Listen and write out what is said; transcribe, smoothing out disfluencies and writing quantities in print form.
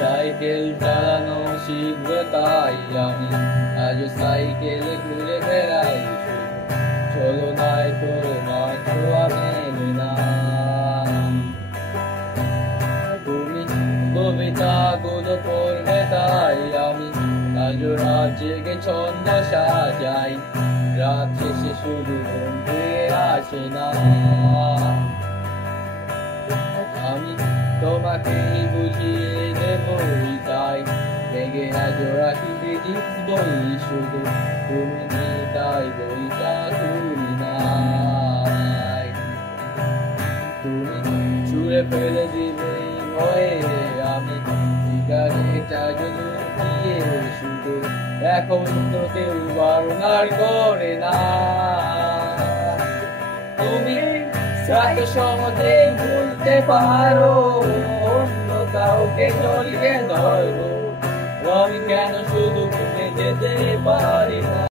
Cycle চালানো শিখবে তাই আমি আজ সাইকেল ঘুরে বেড়াই চলো নাই তোমার ছোঁয়া মেলে না। তুমি কবিতা গুলো পড়বে তাই আমি আজ রাত জেগে ছন্দ সাজাই রাত শেষে শুধু ঘুম ফিরে আসে না। আমি তোমাকে বুঝিয়ে দেবই তাই ভেঙে আজ রাখি ফিজিক্স বই শুধু তুমি নেই তাই বইটা তুলি নাই। তুমি ছুঁড়ে ফেলে দিবে ভয়ে আমি সিগারেটটা যদি দিয়ে শুধু এখন তো কেউ বারণ আর করে না। তুমি এত সহজে ভুলতে পারো